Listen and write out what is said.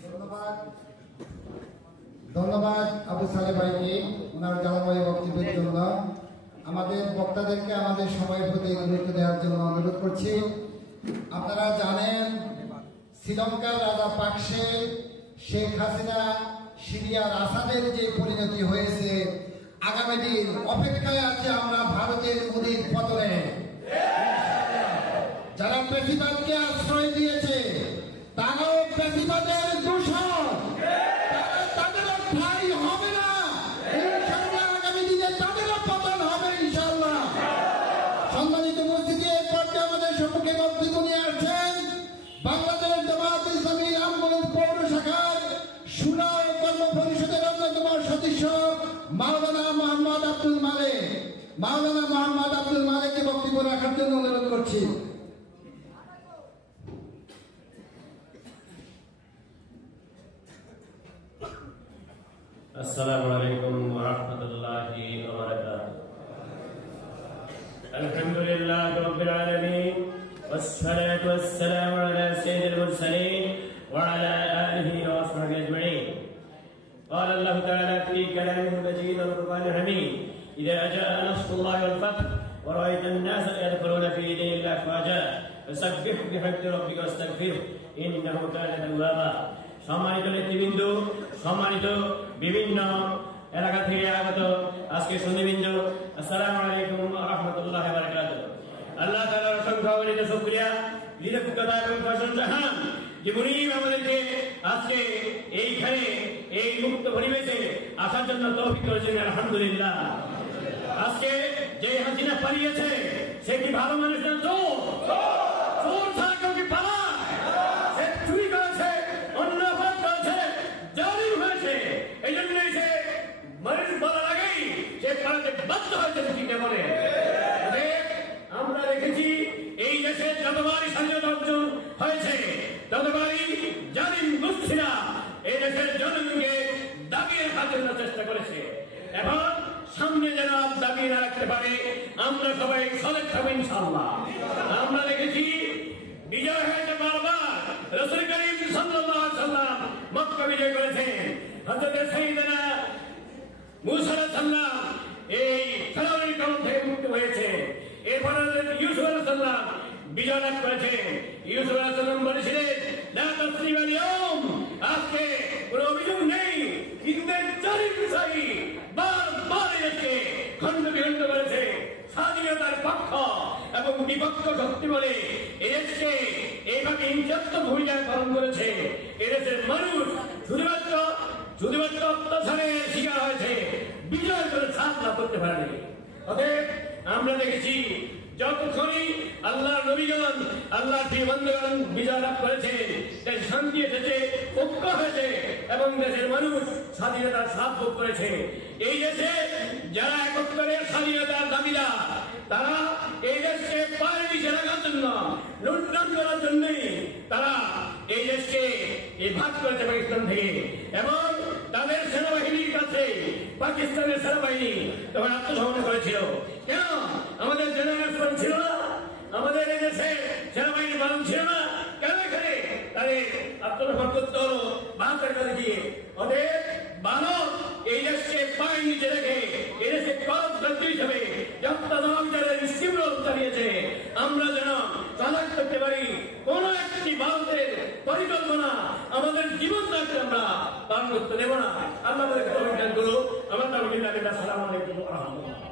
ধন্যবাদ ধন্যবাদ আবু সালে ভাইকে ওনার জ্বালাময় বক্তব্যের জন্য। আমাদের বক্তাদেরকে আমাদের সময়ের প্রতি গুরুত্ব দেওয়ার জন্য অনুরোধ করছি। আপনারা জানেন শ্রীলঙ্কার রাজা পাকসে শেখ হাসিনা সিরিয়ার আসাদের যে পরিণতি হয়েছে, আগামী দিন অপেক্ষায় আছে আমরা ভারতের মোদীর পতনে। যারা প্রেসিডেন্টকে আশ্রয় দিয়েছে তারাও প্রেসিডেন্টের দূষণ, তাদেরও ঠাঁই হবে না ইনশাআল্লাহ। আগামী দিনে তাদেরও পতন হবে ইনশাআল্লাহ। সম্মানিত উপস্থিতি, এই পর্যায়ে আমাদের সম্মুখে বক্তব্য নিয়ে আসছেন বাংলাদেশ জামায়াত ইসলামী রামগঞ্জ পৌর শাখার সুরা ও কর্ম পরিষদের অন্যতম সদস্য মাওলানা মোহাম্মদ আব্দুল মালেক। মাওলানা মোহাম্মদ আব্দুল মালেককে বক্তব্য রাখার জন্য অনুরোধ করছি। السلام عليكم ورحمة الله وبركاته. الحمد لله رب العالمين والصلاة والسلام على سيد المرسلين وعلى آله وصحبه أجمعين. قال الله تعالى في كلامه المجيد والقرآن الحميد: إذا جاء نصر الله والفتح ورأيت الناس يدخلون في دين الله أفواجا فسبح بحمد ربك واستغفره إنه كان توابا. সম্মানিত নেতৃবৃন্দ, সম্মানিত বিভিন্ন এলাকা থেকে আগত আজকে সুন্নিবৃন্দ, আসসালামু আলাইকুম ওয়া রাহমাতুল্লাহি ওয়া বারাকাতুহু। আল্লাহ তাআলার অসংখ্য অগণিত শুকরিয়া, কৃতজ্ঞতা এবং প্রশংসা যে উনি আমাদেরকে আজকে এইখানে এই মুক্ত পরিবেশে আসার জন্য তৌফিক করেছেন, আলহামদুলিল্লাহ। আজকে যে হাসিনা পালিয়েছে সে কি ভালো মানুষ না? চোর ছাড়া কেউ কি পালায়? সে চুরি করেছে, অন্য অপরাধ করেছে, জালিম হয়েছে। এই জন্যই সে মানুষ বলার আগেই সে পালাতে বাধ্য হয়েছে। ঠিক না বলে? আমরা দেখেছি এই দেশে যতবারই স্বাধীনতা অর্জন হয়েছে ততবারই জালিম গোষ্ঠীরা এই দেশের জনগণকে দাবিয়ে রাখার জন্য চেষ্টা করেছে। এবং সামনে যেন দাবি না রাখতে পারে আমরা সবাই সজাগ থাকবো ইনশাআল্লাহ। আমরা দেখেছি বিজয় হয়েছে বারবার। রাসূল করিম সাল্লাল্লাহু আলাইহি ওয়াসাল্লাম মক্কা বিজয় করেছেন। হযরত সাইয়েদনা মূসা আলাইহিস সালাম এই ফেরাউনের কবল থেকে মুক্ত হয়েছে। এরপর ইউসুফ আলাইহিস সালাম বিজয় লাভ করেছেন। ইউসুফ আলাইহিস সালাম বলেছিলেন, লা তাসরিবা আল-ইয়াউম, আজকে কোনো অভিযোগ নেই। কিন্তু জালিম বিষয়ী বারবার এসে খণ্ড বিখণ্ড করেছে। স্বাধীনতার পক্ষ এবং বিপক্ষ শক্তি বলে এদেশকে এইভাবে হিংসাত্মক ভূমিকা পালন করেছে। এদেশের মানুষ শুধুমাত্র অত্যাচারের শিকার হয়েছে, বিজয় করে সাথ লাভ করতে পারেনি। অতএব আমরা দেখেছি যতক্ষণই আল্লাহর নবীগণ, আল্লাহর প্রিয়বন্ধুগণ বিজয় লাভ করেছে, তাই শান্তি এসেছে, ঐক্য হয়েছে এবং দেশের মানুষ স্বাধীনতার স্বাদ ভোগ করেছে। এই দেশে যারা একত্তরের স্বাধীনতার দাবিদার, তারা এই দেশকে পায়ের নিচে রাখার জন্য, লুণ্ঠন করার জন্যই তারা এই দেশকে ভাগ করেছে পাকিস্তান থেকে। এবং তাদের সেনাবাহিনীর কাছে পাকিস্তানের সেনাবাহিনী তখন আত্মসমর্পণ করেছিল। কেন? আমাদের জেনারেল ছিল না, আমাদের এই দেশে সেনাবাহিনী পালন ছিল না। কেন এখানে তাদের আত্মসমর্পণ করতে হলো ভারতের কাছে গিয়ে? অতএব ভারত এই দেশকে পায়ের নিচে রেখে এই দেশে করপশক্তি হিসেবে চালিয়েছে। আমরা যেন সজাগ করতে পারি, কোন একটি ভারতের পরিকল্পনা আমাদের জীবন থাকতে আমরা পালন করতে দেব না। আল্লাহ আমাদের করুন। আমার নাম আসসালামু আলাইকুম ওয়া রাহমাতুল্লাহ।